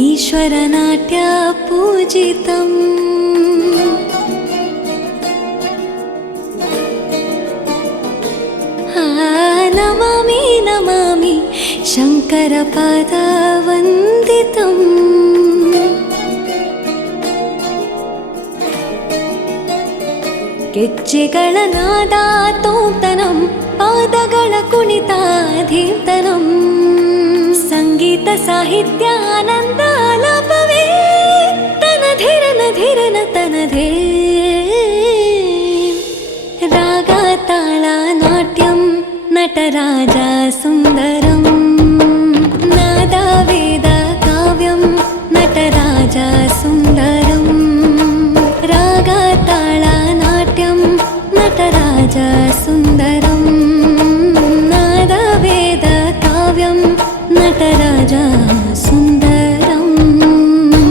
ईश्वरनाट्य पूजितम् नमामि नमामि शङ्करपादवन्दितम् ಗೆಜ್ಜೆಗಳ ನಾದ ತೋಂತನಂ ಪಾದಗಳ ಕುಣಿತಾಧೀರ್ತನಂ ಸಂಗೀತ ಸಾಹಿತ್ಯ ಆನಂದ ಆಲಾಪವೇ ತನಧಿರನ ಧಿರನ ತನಧೇ ರಾಗ ತಾಳ ನಾಟ್ಯಂ ನಟರಾಜ ಸುಂದರಂ ನಾದ ವೇದ ಕಾವ್ಯಂ ನಟರಾಜ ಸುಂದರಂ ರಾಗ ತಾಳ ನಾಟ್ಯಂ ನಟರಾಜ ಸುಂದರಂ ನಾದ ವೇದ ಕಾವ್ಯಂ ನಟರಾಜ